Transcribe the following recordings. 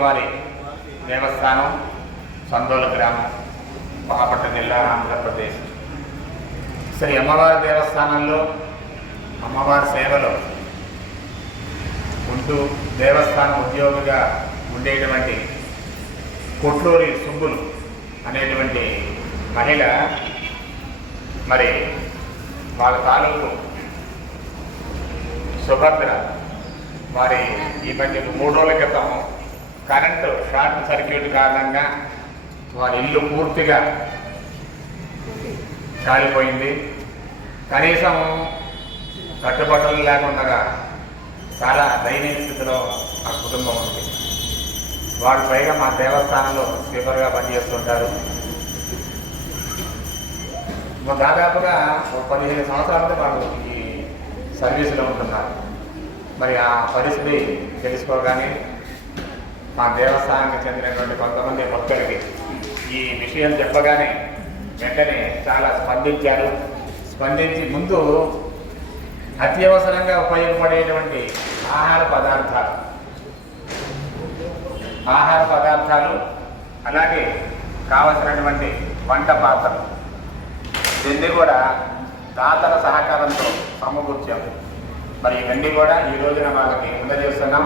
వారి దేవస్థానం సందోల గ్రామం బాపట్ల జిల్లా ఆంధ్రప్రదేశ్. శ్రీ అమ్మవారి దేవస్థానంలో అమ్మవారి సేవలో ఉంటూ దేవస్థానం ఉద్యోగిగా ఉండేటువంటి కొట్లూరి సుబ్బులు అనేటువంటి మహిళ మరి వాళ్ళ తాలూకు సుభద్ర వారి ఈ మధ్య 3 రోజుల క్రితం కరెంటు షార్ట్ సర్క్యూట్ కారణంగా వారి ఇల్లు పూర్తిగా కాలిపోయింది. కనీసం కట్టుబట్టలు లేకుండా చాలా దయనీయ స్థితిలో ఆ కుటుంబం ఉంది. వారు పైగా మా దేవస్థానంలో స్వీపర్గా పనిచేస్తుంటారు. దాదాపుగా 15 సంవత్సరాలతో వాళ్ళు ఈ సర్వీసులో ఉంటున్నారు. మరి ఆ పరిస్థితి తెలుసుకోగానే మా దేవస్థానానికి చెందినటువంటి కొంతమంది భక్తులకి ఈ విషయం చెప్పగానే వెంటనే చాలా స్పందించారు. స్పందించి ముందు అత్యవసరంగా ఉపయోగపడేటువంటి ఆహార పదార్థాలు అలాగే కావలసినటువంటి వంట పాత్రలు ఇవన్నీ కూడా దాతల సహకారంతో సమకూర్చాము. మరి ఇవన్నీ కూడా ఈ రోజున వాళ్ళకి అందజేస్తున్నాం.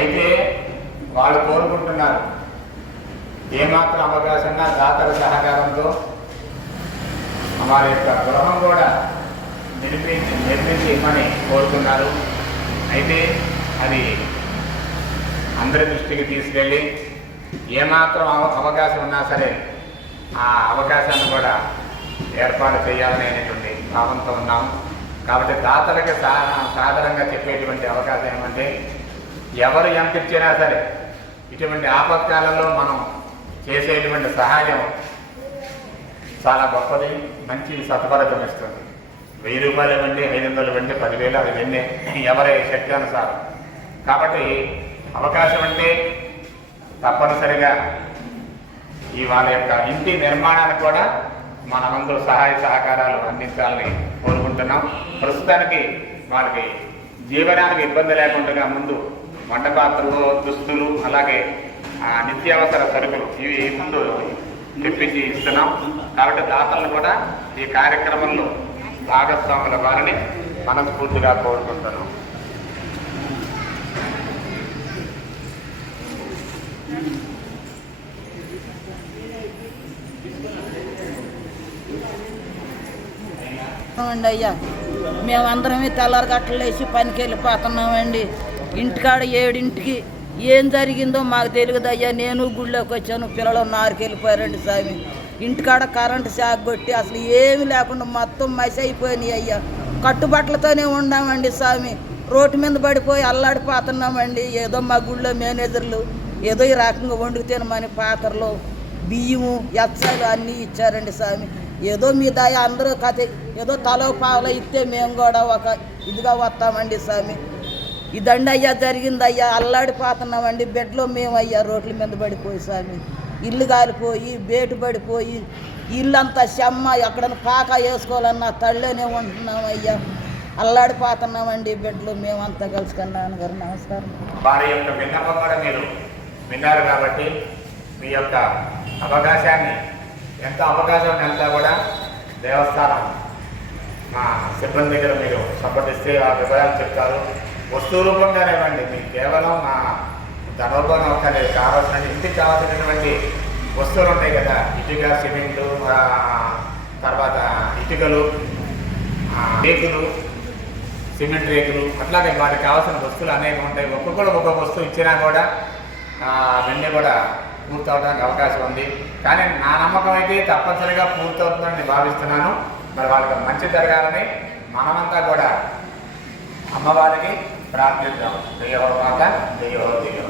అయితే వాళ్ళు కోరుకుంటున్నారు ఏమాత్రం అవకాశంగా దాతల సహకారంతో వారి యొక్క గృహం కూడా నిర్మించి ఇమ్మని కోరుతున్నారు. అయితే అది అందరి దృష్టికి తీసుకెళ్ళి ఏమాత్రం అవకాశం ఉన్నా సరే ఆ అవకాశాన్ని కూడా ఏర్పాటు చేయాలనేటువంటి భావంతో ఉన్నాము. కాబట్టి దాతలకి సాధారణంగా చెప్పేటువంటి అవకాశం ఏమంటే ఎవరు ఎంత ఇచ్చినా సరే ఇటువంటి ఆపత్కాలంలో మనం చేసేటువంటి సహాయం చాలా గొప్పది, మంచి సత్ఫలితం ఇస్తుంది. 1000 రూపాయలు ఇవ్వండి, 500 ఇవ్వండి, 10,000 అది ఇవన్నీ ఎవరి శక్తి అనుసారం. కాబట్టి అవకాశం అంటే తప్పనిసరిగా ఈ వాళ్ళ యొక్క ఇంటి నిర్మాణానికి కూడా మనమందరూ సహాయ సహకారాలు అందించాలని కోరుకుంటున్నాం. ప్రస్తుతానికి వాళ్ళకి జీవనానికి ఇబ్బంది లేకుండా ముందు వంట పాత్రలు, దుస్తులు, అలాగే నిత్యావసర సరుకులు ఇవి ముందు తెప్పించి ఇస్తున్నాం. కాబట్టి దాతలను కూడా ఈ కార్యక్రమంలో భాగస్వాముల వారిని మనస్ఫూర్తిగా కోరుకుంటున్నాం. అయ్యా మేమందరమే తెల్లారి గట్టలు వేసి పనికి వెళ్ళిపోతున్నామండి. ఇంటికాడ 7ంటికి ఏం జరిగిందో మాకు తెలియదు అయ్యా. నేను గుళ్ళోకి వచ్చాను, పిల్లలు 4కి వెళ్ళిపోయారండి స్వామి. ఇంటికాడ కరెంటు షాక్ కొట్టి అసలు ఏమి లేకుండా మొత్తం మసి అయిపోయినాయి అయ్యా. కట్టుబట్టలతోనే ఉన్నామండి స్వామి. రోడ్డు మీద పడిపోయి అల్లాడిపోతున్నామండి. ఏదో మా గుళ్ళో మేనేజర్లు ఏదో ఈ రకంగా వండుకు తినమని పాత్రలు, బియ్యము, ఎచ్చాలు అన్నీ ఇచ్చారండి స్వామి. ఏదో మీ దయ అందరూ కథ ఏదో తలో పావలో ఇస్తే మేము కూడా ఒక ఇదిగా వస్తామండి స్వామి. ఇదండి అయ్యా జరిగిందయ్యా. అల్లాడిపోతున్నామండి. బెడ్లో మేము అయ్యా రోడ్ల మీద పడిపోయి స్వామి. ఇల్లు కాలిపోయి బేటు పడిపోయి ఇల్లంతా చెమ్మ, ఎక్కడన్నా పాక వేసుకోవాలన్నా తళ్ళలోనే ఉంటున్నామయ్యా. అల్లాడిపోతున్నామండి బెడ్లో మేమంతా కలుసుకున్నాను గారు. నమస్కారం. వారి యొక్క విన్నపం కూడా మీరు విన్నారు కాబట్టి మీ యొక్క అవకాశాన్ని ఎంత కూడా దేవస్థానం మా సిబ్బంది దగ్గర మీరు సంప్రదిస్తే ఆ వివరాలు చెప్తారు. వస్తువు రూపంగానే ఇవ్వండి. మీకు కేవలం మా ధనోపనం ఒక్కలేదు, కావాల్సిన ఇంటికి కావాల్సినటువంటి వస్తువులు ఉంటాయి కదా, ఇటుక, సిమెంటు, తర్వాత ఇటుకలు, రేకులు, సిమెంట్ రేకులు, అట్లాగే వాటికి కావాల్సిన వస్తువులు అనేవి ఉంటాయి. ఒక్కొక్క వస్తువు ఇచ్చినా కూడా అవన్నీ కూడా పూర్తవడానికి అవకాశం ఉంది. కానీ నా నమ్మకం అయితే తప్పనిసరిగా పూర్తవుతుందని భావిస్తున్నాను. మరి వాళ్ళకి మంచి జరగాలని మనమంతా కూడా అమ్మవారికి ప్రార్థిద్దాం. జయ హో మాత, జయ హో దేవ.